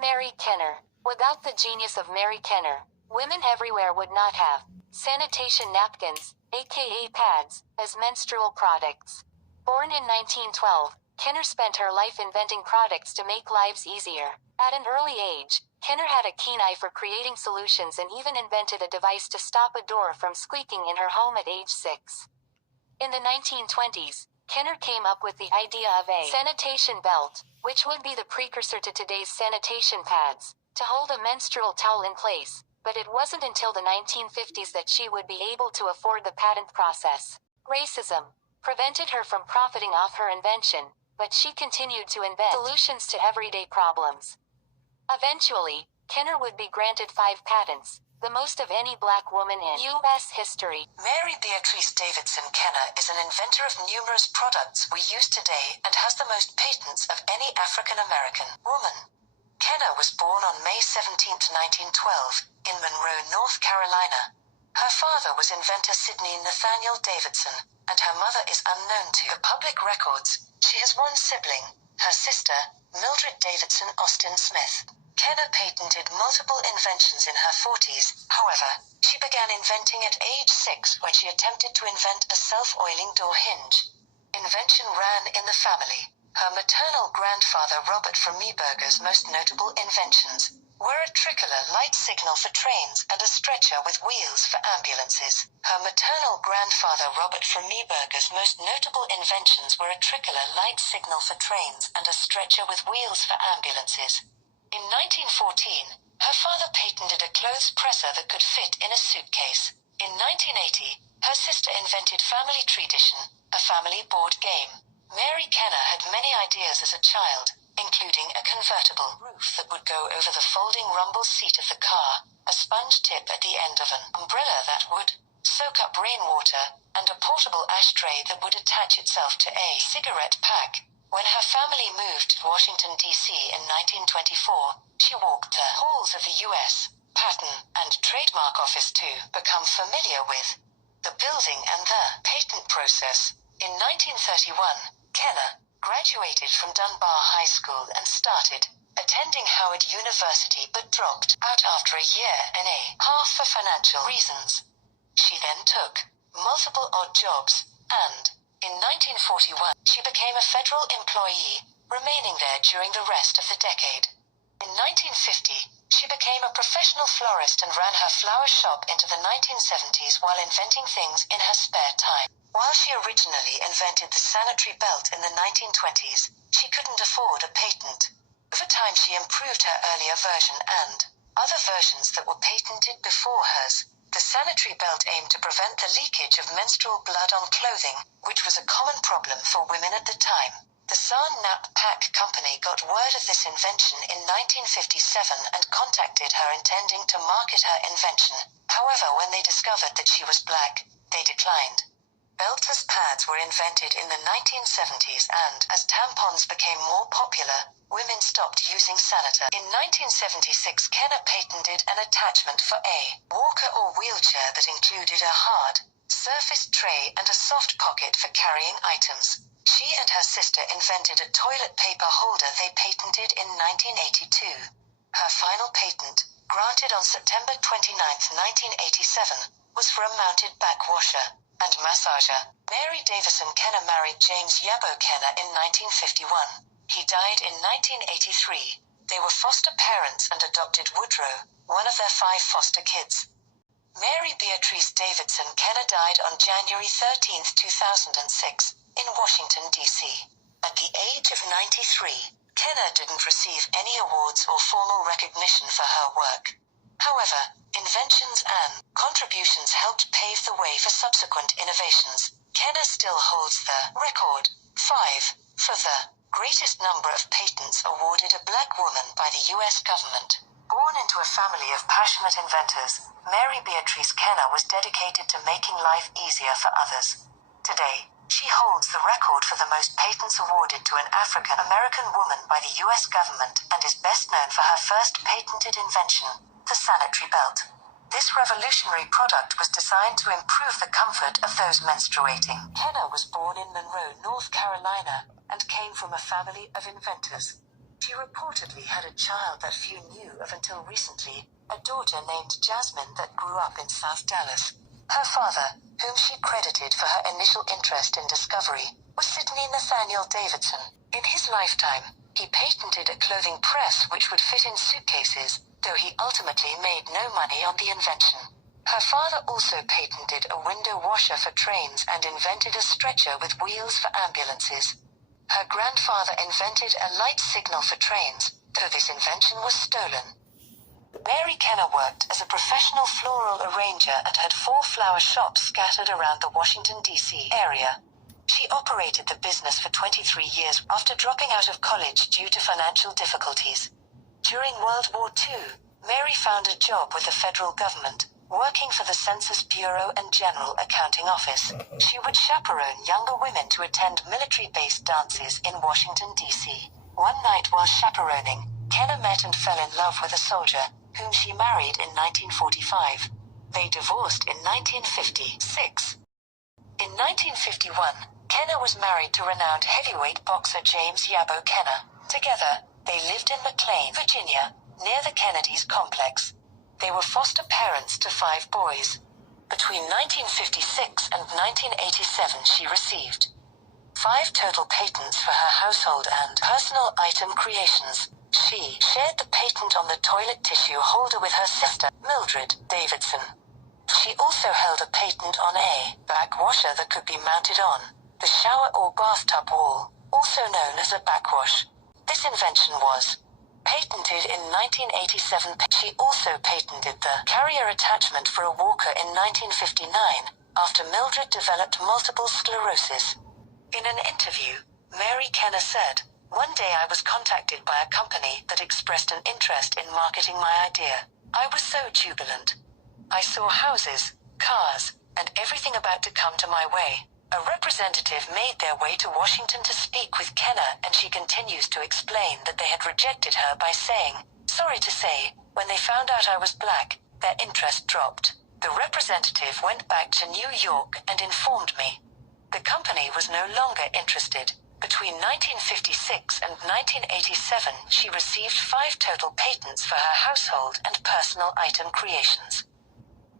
Mary Kenner. Without the genius of Mary Kenner, women everywhere would not have sanitation napkins, aka pads, as menstrual products. Born in 1912, Kenner spent her life inventing products to make lives easier. At an early age, Kenner had a keen eye for creating solutions and even invented a device to stop a door from squeaking in her home at age 6. In the 1920s, Kenner came up with the idea of a sanitation belt, which would be the precursor to today's sanitation pads, to hold a menstrual towel in place, but it wasn't until the 1950s that she would be able to afford the patent process. Racism prevented her from profiting off her invention, but she continued to invent solutions to everyday problems. Eventually, Kenner would be granted 5 patents, the most of any black woman in U.S. history. Mary Beatrice Davidson Kenner is an inventor of numerous products we use today and has the most patents of any African American woman. Kenner was born on May 17, 1912, in Monroe, North Carolina. Her father was inventor Sidney Nathaniel Davidson, and her mother is unknown to the public records. She has one sibling, her sister, Mildred Davidson Austin Smith. Kenner patented multiple inventions in her 40s, however, she began inventing at age 6 when she attempted to invent a self-oiling door hinge. Invention ran in the family. Her maternal grandfather Robert from Meeberger's most notable inventions were a tricolor light signal for trains and a stretcher with wheels for ambulances. Her maternal grandfather Robert from Meeberger's most notable inventions were a tricolor light signal for trains and a stretcher with wheels for ambulances. In 1914, her father patented a clothes presser that could fit in a suitcase. In 1980, her sister invented Family Tradition, a family board game. Mary Kenner had many ideas as a child, including a convertible roof that would go over the folding rumble seat of the car, a sponge tip at the end of an umbrella that would soak up rainwater, and a portable ashtray that would attach itself to a cigarette pack. When her family moved to Washington, D.C. in 1924, she walked the halls of the U.S. Patent and Trademark Office to become familiar with the building and the patent process. In 1931, Kenner graduated from Dunbar High School and started attending Howard University but dropped out after a year and a half for financial reasons. She then took multiple odd jobs, and in 1941, she became a federal employee, remaining there during the rest of the decade. In 1950, she became a professional florist and ran her flower shop into the 1970s while inventing things in her spare time. While she originally invented the sanitary belt in the 1920s, she couldn't afford a patent. Over time, she improved her earlier version and other versions that were patented before hers. The sanitary belt aimed to prevent the leakage of menstrual blood on clothing, which was a common problem for women at the time. The San Nap Pack Company got word of this invention in 1957 and contacted her intending to market her invention. However, when they discovered that she was black, they declined. Beltless pads were invented in the 1970s and, as tampons became more popular, women stopped using Sanita. In 1976, Kenner patented an attachment for a walker or wheelchair that included a hard surface tray and a soft pocket for carrying items. She and her sister invented a toilet paper holder they patented in 1982. Her final patent, granted on September 29, 1987, was for a mounted back washer and massager. Mary Davison Kenner married James Yabo Kenner in 1951. He died in 1983. They were foster parents and adopted Woodrow, one of their 5 foster kids. Mary Beatrice Davidson Kenner died on January 13, 2006, in Washington, D.C. At the age of 93, Kenner didn't receive any awards or formal recognition for her work. However, inventions and contributions helped pave the way for subsequent innovations. Kenner still holds the record, 5, for the greatest number of patents awarded a black woman by the U.S. government. Born into a family of passionate inventors, Mary Beatrice Kenner was dedicated to making life easier for others. Today, she holds the record for the most patents awarded to an African American woman by the U.S. government and is best known for her first patented invention, the sanitary belt. This revolutionary product was designed to improve the comfort of those menstruating. Kenner was born in Monroe, North Carolina, and came from a family of inventors. She reportedly had a child that few knew of until recently, a daughter named Jasmine that grew up in South Dallas. Her father, whom she credited for her initial interest in discovery, was Sidney Nathaniel Davidson. In his lifetime, he patented a clothing press which would fit in suitcases, though he ultimately made no money on the invention. Her father also patented a window washer for trains and invented a stretcher with wheels for ambulances. Her grandfather invented a light signal for trains, though this invention was stolen. Mary Kenner worked as a professional floral arranger and had 4 flower shops scattered around the Washington, D.C. area. She operated the business for 23 years after dropping out of college due to financial difficulties. During World War II, Mary found a job with the federal government, working for the Census Bureau and General Accounting Office. She would chaperone younger women to attend military-based dances in Washington, D.C. One night while chaperoning, Kenner met and fell in love with a soldier, whom she married in 1945. They divorced in 1956. In 1951, Kenner was married to renowned heavyweight boxer James Yabo Kenner. Together, they lived in McLean, Virginia, near the Kennedy's complex. They were foster parents to 5 boys. Between 1956 and 1987 she received 5 total patents for her household and personal item creations. She shared the patent on the toilet tissue holder with her sister, Mildred Davidson. She also held a patent on a backwasher that could be mounted on the shower or bathtub wall, also known as a backwash. This invention was patented in 1987. She also patented the carrier attachment for a walker in 1959, after Mildred developed multiple sclerosis. In an interview, Mary Kenner said, "One day I was contacted by a company that expressed an interest in marketing my idea. I was so jubilant. I saw houses, cars, and everything about to come to my way. A representative made their way to Washington to speak with Kenner, and she continues to explain that they had rejected her by saying, 'Sorry to say, when they found out I was black, their interest dropped.' The representative went back to New York and informed me. The company was no longer interested. Between 1956 and 1987, she received 5 total patents for her household and personal item creations.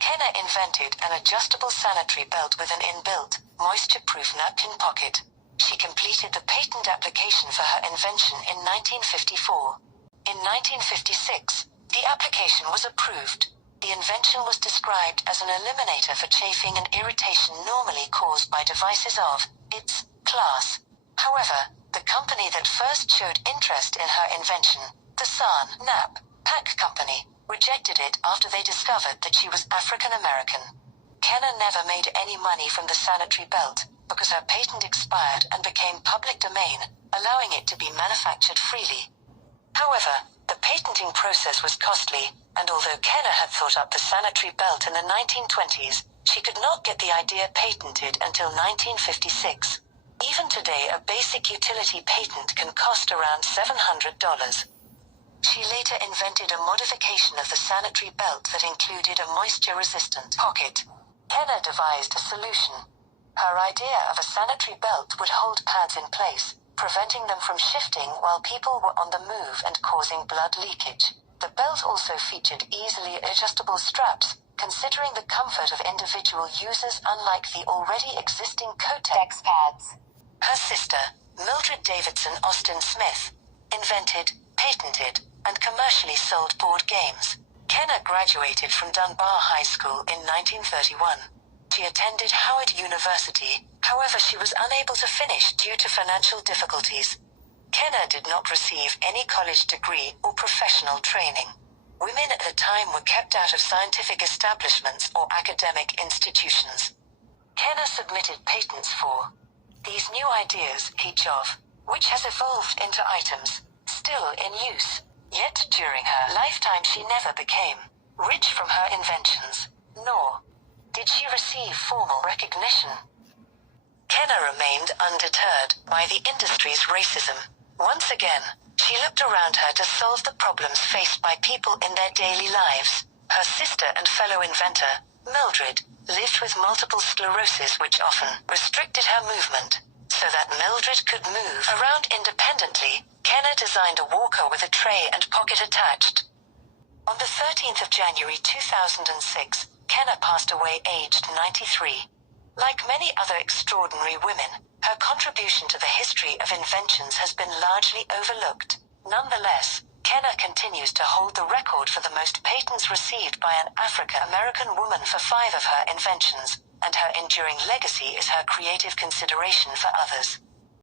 Kenner invented an adjustable sanitary belt with an inbuilt, moisture-proof napkin pocket. She completed the patent application for her invention in 1954. In 1956, the application was approved. The invention was described as an eliminator for chafing and irritation normally caused by devices of its class. However, the company that first showed interest in her invention, the San Nap Pack Company, rejected it after they discovered that she was African American. Kenner never made any money from the sanitary belt, because her patent expired and became public domain, allowing it to be manufactured freely. However, the patenting process was costly, and although Kenner had thought up the sanitary belt in the 1920s, she could not get the idea patented until 1956. Even today, a basic utility patent can cost around $700. She later invented a modification of the sanitary belt that included a moisture-resistant pocket. Kenner devised a solution. Her idea of a sanitary belt would hold pads in place, preventing them from shifting while people were on the move and causing blood leakage. The belt also featured easily adjustable straps, considering the comfort of individual users unlike the already existing Kotex pads. Her sister, Mildred Davidson Austin Smith, invented, patented, and commercially sold board games. Kenner graduated from Dunbar High School in 1931. She attended Howard University, however she was unable to finish due to financial difficulties. Kenner did not receive any college degree or professional training. Women at the time were kept out of scientific establishments or academic institutions. Kenner submitted patents for these new ideas, each of which has evolved into items still in use. Yet during her lifetime she never became rich from her inventions, nor did she receive formal recognition. Kenner remained undeterred by the industry's racism. Once again, she looked around her to solve the problems faced by people in their daily lives. Her sister and fellow inventor, Mildred, lived with multiple sclerosis which often restricted her movement. So that Mildred could move around independently, Kenna designed a walker with a tray and pocket attached. On the 13th of January 2006, Kenna passed away aged 93. Like many other extraordinary women, her contribution to the history of inventions has been largely overlooked. Nonetheless, Kenna continues to hold the record for the most patents received by an African-American woman for 5 of her inventions, and her enduring legacy is her creative consideration for others.